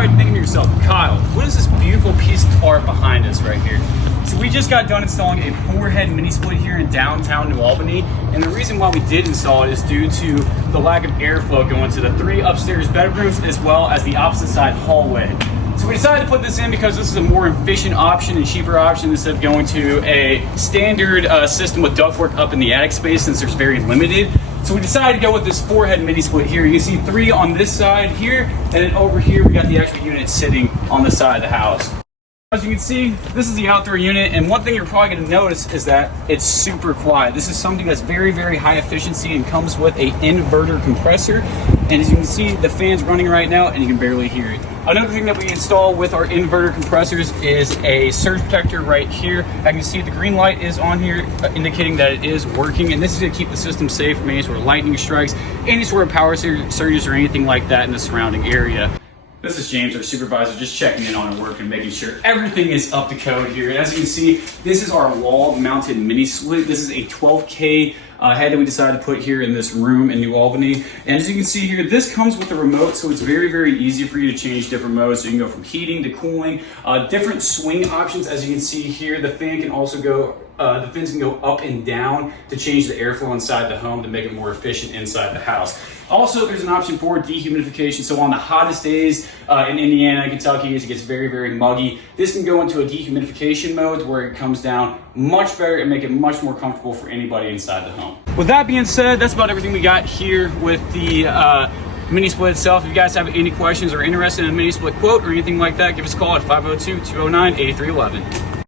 probably thinking to yourself, Kyle, what is this beautiful piece of art behind us right here? So we just got done installing a 4-head mini split here in downtown New Albany, and the reason why we did install it is due to the lack of airflow going to the 3 upstairs bedrooms as well as the opposite side hallway. So we decided to put this in because this is a more efficient option and cheaper option instead of going to a standard system with ductwork up in the attic space, since there's very limited. So we decided to go with this 4-head mini split here. You can see 3 on this side here, and then over here we got the actual unit sitting on the side of the house. As you can see, this is the outdoor unit, and one thing you're probably going to notice is that it's super quiet. This is something that's very, very high efficiency and comes with an inverter compressor. And as you can see, the fan's running right now and you can barely hear it. Another thing that we install with our inverter compressors is a surge protector right here. I can see the green light is on here, indicating that it is working, and this is going to keep the system safe from any sort of lightning strikes, any sort of power surges or anything like that in the surrounding area. This is James, our supervisor, just checking in on our work and making sure everything is up to code here. And as you can see, this is our wall-mounted mini split. This is a 12K head that we decided to put here in this room in New Albany. And as you can see here, this comes with a remote, so it's very, very easy for you to change different modes. So you can go from heating to cooling, different swing options. As you can see here, the fan can also go the fins can go up and down to change the airflow inside the home to make it more efficient inside the house. Also, there's an option for dehumidification. So on the hottest days in Indiana and Kentucky, as it gets very, very muggy, this can go into a dehumidification mode where it comes down much better and make it much more comfortable for anybody inside the home. With that being said, that's about everything we got here with the mini split itself. If you guys have any questions or interested in a mini split quote or anything like that, give us a call at 502-209-8311.